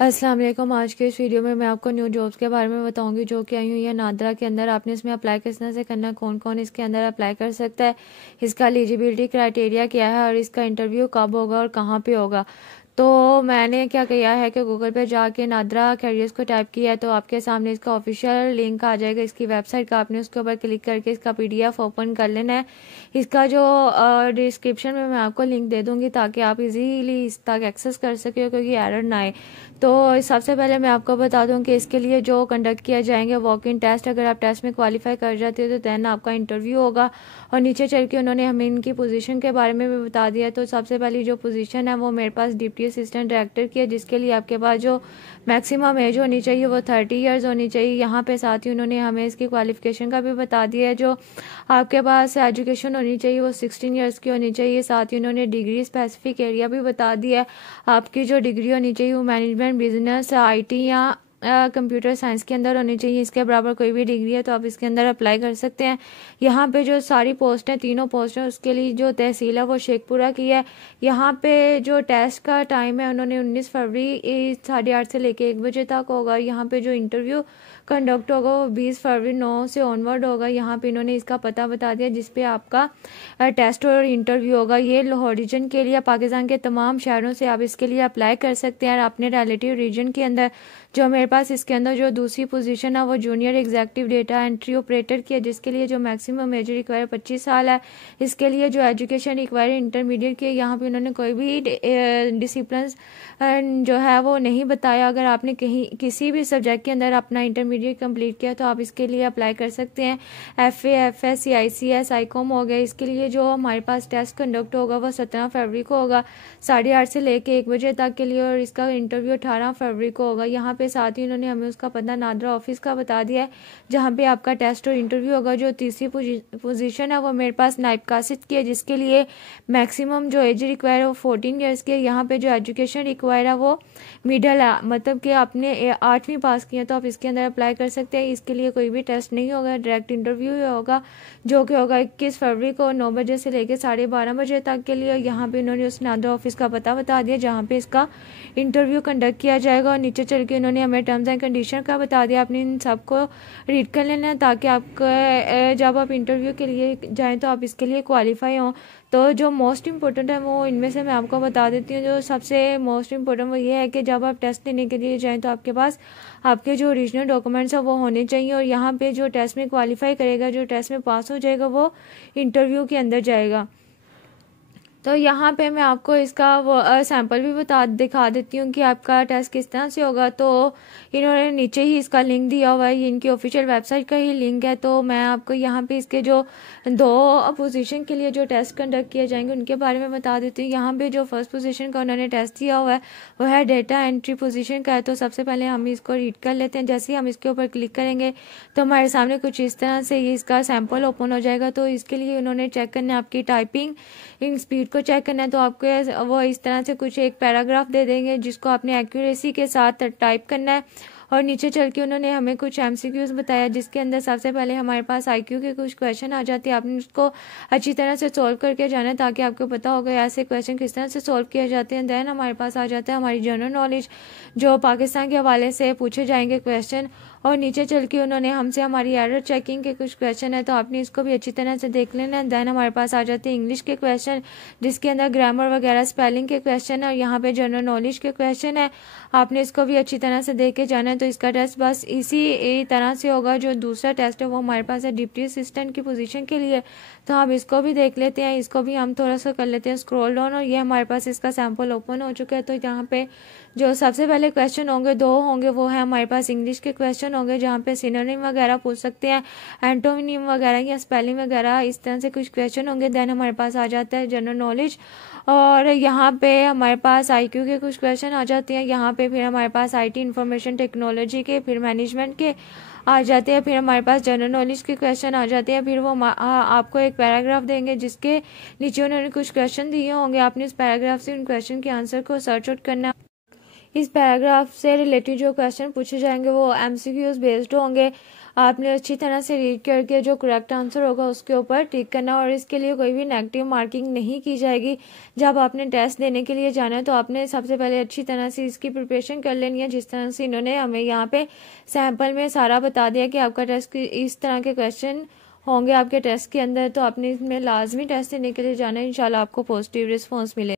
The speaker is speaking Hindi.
अस्सलाम वालेकुम। आज के इस वीडियो में मैं आपको न्यू जॉब्स के बारे में बताऊंगी जो कि आई हुई है नादरा के अंदर। आपने इसमें अप्लाई किस तरह से करना है, कौन कौन इसके अंदर अप्लाई कर सकता है, इसका एलिजिबिलिटी क्राइटेरिया क्या है और इसका इंटरव्यू कब होगा और कहाँ पे होगा। तो मैंने क्या किया है कि गूगल पे जाके नादरा कैरियर्स को टाइप किया है तो आपके सामने इसका ऑफिशियल लिंक आ जाएगा इसकी वेबसाइट का। आपने उसके ऊपर क्लिक करके इसका पीडीएफ ओपन कर लेना है। इसका जो डिस्क्रिप्शन में मैं आपको लिंक दे दूंगी ताकि आप इजीली इस तक एक्सेस कर सके, क्योंकि एरर ना आए। तो सबसे पहले मैं आपको बता दूं कि इसके लिए जो कंडक्ट किया जाएंगे वॉक इन टेस्ट। अगर आप टेस्ट में क्वालिफाई कर जाते हो तो देन आपका इंटरव्यू होगा। और नीचे चल के उन्होंने हमें इनकी पोजीशन के बारे में भी बता दिया। तो सबसे पहली जो पोजीशन है वो मेरे पास डिप्टी असिस्टेंट डायरेक्टर की है, जिसके लिए आपके पास जो मैक्सिमम एज होनी चाहिए वो 30 ईयर्स होनी चाहिए। यहाँ पे साथ ही उन्होंने हमें इसकी क्वालिफिकेशन का भी बता दिया है। जो आपके पास एजुकेशन होनी चाहिए वो 16 ईयर्स की होनी चाहिए। साथ ही उन्होंने डिग्री स्पेसिफिक एरिया भी बता दिया है। आपकी जो डिग्री होनी चाहिए वो मैनेजमेंट, बिजनेस, आईटी या कंप्यूटर साइंस के अंदर होनी चाहिए। इसके बराबर कोई भी डिग्री है तो आप इसके अंदर अप्लाई कर सकते हैं। यहाँ पे जो सारी पोस्ट हैं, तीनों पोस्ट हैं, उसके लिए जो तहसील है वो शेखपुरा की है। यहाँ पे जो टेस्ट का टाइम है उन्होंने 19 फरवरी 8:30 से लेके 1 बजे तक होगा। यहाँ पे जो इंटरव्यू कंडक्ट होगा वो 20 फरवरी 9 से ऑनवर्ड होगा। यहाँ पे इन्होंने इसका पता बता दिया जिसपे आपका टेस्ट और इंटरव्यू होगा। ये लाहौर रीजन के लिए, पाकिस्तान के तमाम शहरों से आप इसके लिए अप्लाई कर सकते हैं। और अपने रिलेटिव रीजन के अंदर जो मेरे पास इसके अंदर जो दूसरी पोजीशन है वो junior executive data entry operator की है, जिसके लिए जो मैक्सिमम एज रिक्वायर 25 साल है। इसके लिए जो एजुकेशन रिक्वायर इंटरमीडिएट की है। यहाँ पे उन्होंने कोई भी डिसिप्लिन जो है वो नहीं बताया। अगर आपने कहीं किसी भी सब्जेक्ट के अंदर अपना इंटरमीडिएट कंप्लीट किया तो आप इसके लिए अप्लाई कर सकते हैं। FA, FS, CICS, आईकॉम हो गया। इसके लिए जो हमारे पास टेस्ट कंडक्ट होगा वो 17 फरवरी को होगा 8:30 से लेके 1 बजे तक के लिए। और इसका इंटरव्यू 18 फरवरी को होगा। यहाँ पे साथ ही उन्होंने हमें उसका पता नादरा ऑफिस का बता दिया है जहाँ पे आपका टेस्ट और इंटरव्यू होगा। जो तीसरी पोजीशन है वो मेरे पास नायब कासिद की है, जिसके लिए मैक्सिमम जो एज रिक्वायर है वो 14 ईयर्स की है। यहाँ पे जो एजुकेशन रिक्वायर है वो मिडल है, मतलब कि आपने 8वीं पास किया तो आप इसके अंदर अप्लाई कर सकते हैं। इसके लिए कोई भी टेस्ट नहीं होगा, डायरेक्ट इंटरव्यू ही होगा जो कि होगा 21 फरवरी को 9 बजे से लेकर 12:30 बजे तक के लिए। यहाँ पे इन्होंने उस नादरा ऑफिस का पता बता दिया जहाँ पे इसका इंटरव्यू कंडक्ट किया जाएगा। और नीचे चल के उन्होंने हमें टर्म्स एंड कंडीशन का बता दिया। आपने इन सबको रीड कर लेना है ताकि आपका जब आप इंटरव्यू के लिए जाएं तो आप इसके लिए क्वालिफाई हों। तो जो मोस्ट इम्पोर्टेंट है वो इनमें से मैं आपको बता देती हूँ। जो सबसे मोस्ट इम्पोर्टेंट वो ये है कि जब आप टेस्ट देने के लिए जाएं तो आपके पास आपके जो ओरिजिनल डॉक्यूमेंट्स हैं वो होने चाहिए। और यहाँ पे जो टेस्ट में क्वालिफाई करेगा, जो टेस्ट में पास हो जाएगा, वो इंटरव्यू के अंदर जाएगा। तो यहाँ पे मैं आपको इसका वो सैंपल भी दिखा देती हूँ कि आपका टेस्ट किस तरह से होगा। तो इन्होंने नीचे ही इसका लिंक दिया हुआ है, ये इनकी ऑफिशियल वेबसाइट का ही लिंक है। तो मैं आपको यहाँ पे इसके जो 2 पोजीशन के लिए जो टेस्ट कंडक्ट किए जाएंगे उनके बारे में बता देती हूँ। यहाँ पे जो फर्स्ट पोजीशन का उन्होंने टेस्ट दिया हुआ है वो है डेटा एंट्री पोजीशन का है। तो सबसे पहले हम इसको रीड कर लेते हैं। जैसे ही हम इसके ऊपर क्लिक करेंगे तो हमारे सामने कुछ इस तरह से ये इसका सैंपल ओपन हो जाएगा। तो इसके लिए उन्होंने चेक करना है आपकी टाइपिंग स्पीड को चेक करना है। तो आपको वो इस तरह से कुछ एक पैराग्राफ दे देंगे जिसको आपने एक्यूरेसी के साथ टाइप करना है। और नीचे चल के उन्होंने हमें कुछ MCQs बताया जिसके अंदर सबसे पहले हमारे पास IQ के कुछ क्वेश्चन आ जाते हैं। आपने उसको अच्छी तरह से सॉल्व करके जाना है ताकि आपको पता होगा ऐसे क्वेश्चन किस तरह से सॉल्व किए जाते हैं। देन हमारे पास आ जाता है हमारी जनरल नॉलेज, जो पाकिस्तान के हवाले से पूछे जाएंगे क्वेश्चन। और नीचे चल के उन्होंने हमसे हमारी एरर चेकिंग के कुछ क्वेश्चन है तो आपने इसको भी अच्छी तरह से देख लेना है। देन हमारे पास आ जाते हैं इंग्लिश के क्वेश्चन जिसके अंदर ग्रामर वगैरह स्पेलिंग के क्वेश्चन है। और यहाँ पे जनरल नॉलेज के क्वेश्चन है, आपने इसको भी अच्छी तरह से देख के जाना है। तो इसका टेस्ट बस इसी तरह से होगा। जो दूसरा टेस्ट है वो हमारे पास है डिप्टी असिस्टेंट की पोजीशन के लिए। तो हम इसको भी देख लेते हैं, इसको भी हम थोड़ा सा कर लेते हैं स्क्रॉल डाउन। और ये हमारे पास इसका सैंपल ओपन हो चुका है। तो यहाँ पे जो सबसे पहले क्वेश्चन होंगे 2 होंगे वो है हमारे पास इंग्लिश के क्वेश्चन होंगे जहाँ पे सिनोनिम वगैरह पूछ सकते हैं, एंटोनिम वगैरह या स्पेलिंग वगैरह इस तरह से कुछ क्वेश्चन होंगे। देन हमारे पास आ जाता है जनरल नॉलेज और यहाँ पे हमारे पास IQ के कुछ क्वेश्चन आ जाते हैं। यहाँ पे फिर हमारे पास IT इंफॉर्मेशन टेक्नोलॉजी के, फिर मैनेजमेंट के आ जाते हैं। फिर हमारे पास जनरल नॉलेज के क्वेश्चन आ जाते हैं। फिर वो आपको एक पैराग्राफ देंगे जिसके नीचे उन्होंने कुछ क्वेश्चन दिए होंगे। आपने इस पैराग्राफ से उन क्वेश्चन के आंसर को सर्च आउट करना है। इस पैराग्राफ से रिलेटेड जो क्वेश्चन पूछे जाएंगे वो एमसीक्यूज बेस्ड होंगे। आपने अच्छी तरह से रीड करके जो करेक्ट आंसर होगा उसके ऊपर टिक करना, और इसके लिए कोई भी नेगेटिव मार्किंग नहीं की जाएगी। जब आपने टेस्ट देने के लिए जाना है तो आपने सबसे पहले अच्छी तरह से इसकी प्रिपरेशन कर लेनी है, जिस तरह से इन्होंने हमें यहाँ पे सैंपल में सारा बता दिया कि आपका टेस्ट इस तरह के क्वेश्चन होंगे आपके टेस्ट के अंदर, तो आपने इसमें लाजमी टेस्ट देने के लिए जाना है। इंशाल्लाह आपको पॉजिटिव रिस्पॉन्स मिले।